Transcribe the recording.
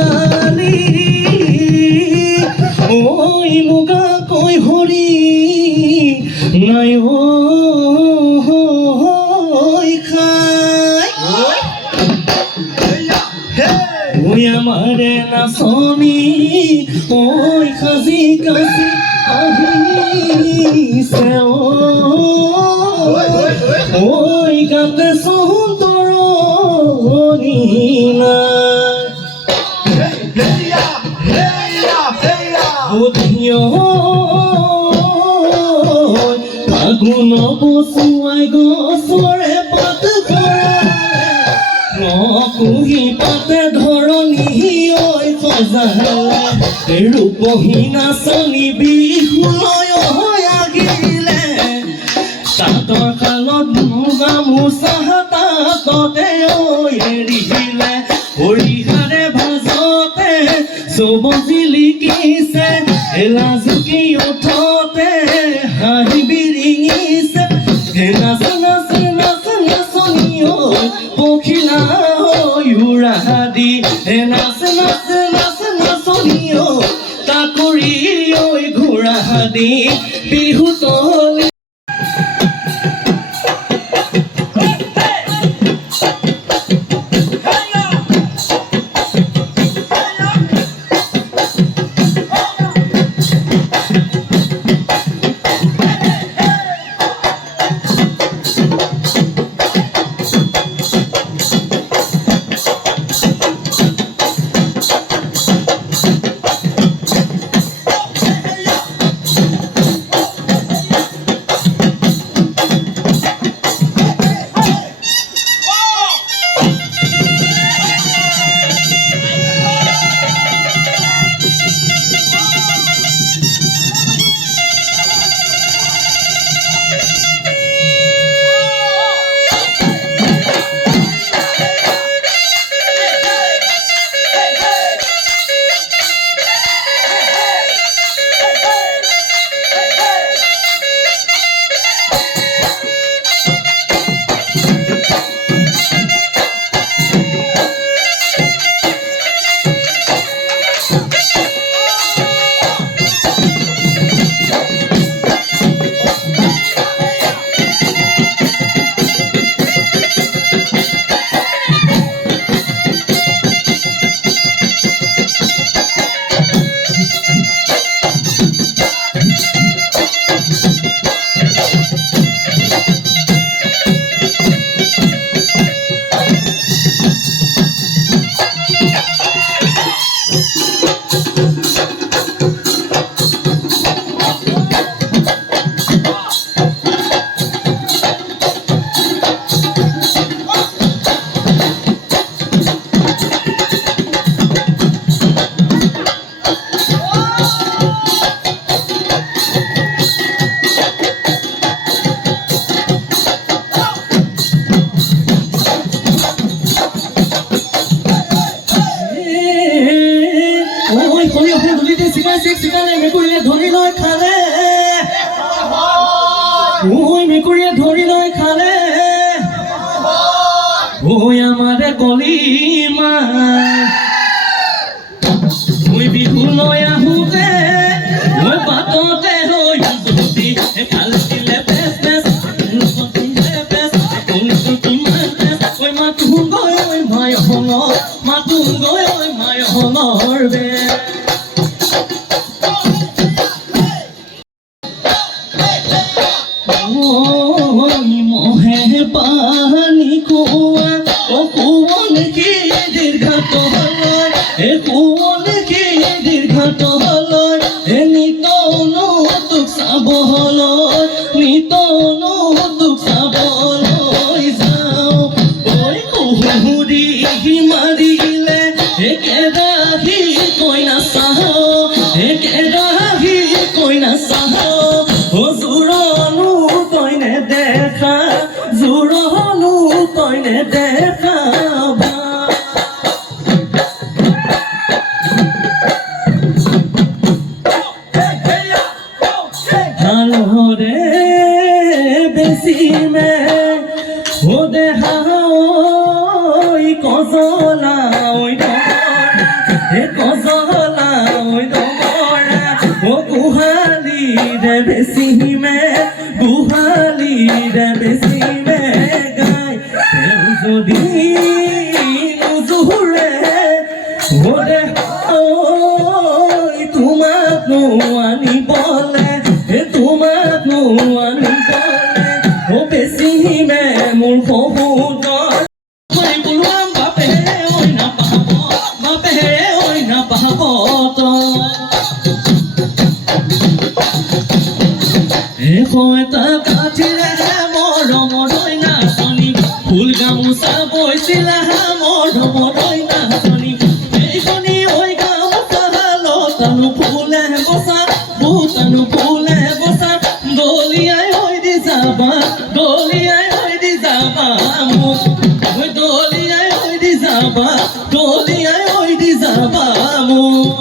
ছোৱালী ঐ মুগা কৈ হৰি নাই ঐ আমাৰে নাচনী ঐ সাজি কাজি আহিছে ঐ গাতে সুন্দৰণী ফাগুন বচুৱাই গছৰে পাত কুহি পাতে ধৰণী ঐ সজালে ৰূপহী নাচনী বিহুলৈ আগিলে তাঁতৰ শালত গামোচা তাঁততে ঐ এৰিলে হৰিহাৰে ভাজতে চব জিলিকিছে লাজুকি উঠতে হাঁহি বিৰিঙিছে নাচ নাচ নাচ নাচনী ঐ পখিলা উৰা দি নাচ নাচ নাচ নাচনী ঐ কাকুৰি ঐ ঘোঁৰা দি বিহু তলি মেকুৰীয়ে ধৰি লৈ খালে আমাৰে কলিমা বিহু লৈ আহোঁতে বাটতে হৈ ভাল দিলে বেচ বেচ মাতো গৈ মায় হঙৰ মাতো গৈ মায় হঙৰ বে মহে পানী খোৱা সোৱন কি দীৰ্ঘাত সোৱন কি দীৰ্ঘাত নিতনো তোক চাবলৈ নিতনো তোক চাবলৈ যাওঁ ঐ কুহুৰি মাৰিলে একেৰাহি কইনা চাহ একেৰাহি কইনা চাহ জোৰণো কইনে দেখা জোৰণো কইনে দেখা ভালৰে বেশি মে ও দেখা ওই কজলা ওই কজলা ঐ ডমৰা ও গোহালিৰে বেচিমে গোহালিৰে বেচিমে গাই তেওঁ যদি নুজুৰে ওৰে ঐ তোমাকনো আনিবলে তোমাকনো আনিবলে ও বেচিমে মোৰ শহুৰৰ বলোৱাম বাপে ঐ নাপাব বাপে ঐ নাপাব এশ এটা কাঠিৰে মৰমৰ নাচনী ফুল গামোচা বৈছিলা মৰমৰ নাচনী এইখনি ঐ গামোচা লতানো ফুলে বচা বুটানো ফুলে বচা দলিয়াই ঐ দি যাবা দলিয়াই ঐ দি যাবা মোক দলিয়াই ঐ দি যাবা দলিয়াই ঐ দি যাবা মোক